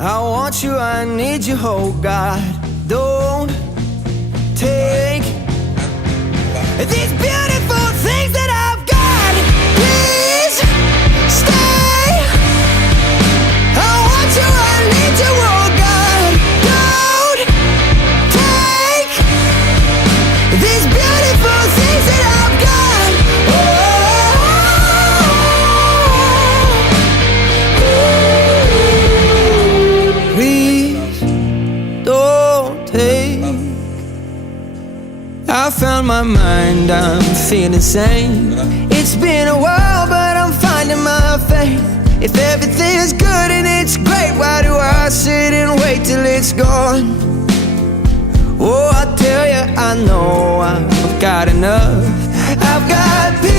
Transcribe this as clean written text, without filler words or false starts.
I want you, I need you, oh God. Don't take these beautiful things that I've got. Please stay. I want you, I need you, oh God. Don't take these beautiful things that I've got. Please don't take. I found my mind, I'm feeling sane. It's been a while, but I'm finding my faith. If everything's good and it's great, why do I sit and wait till it's gone? Oh, I tell you, I know I've got enough. I've got peace.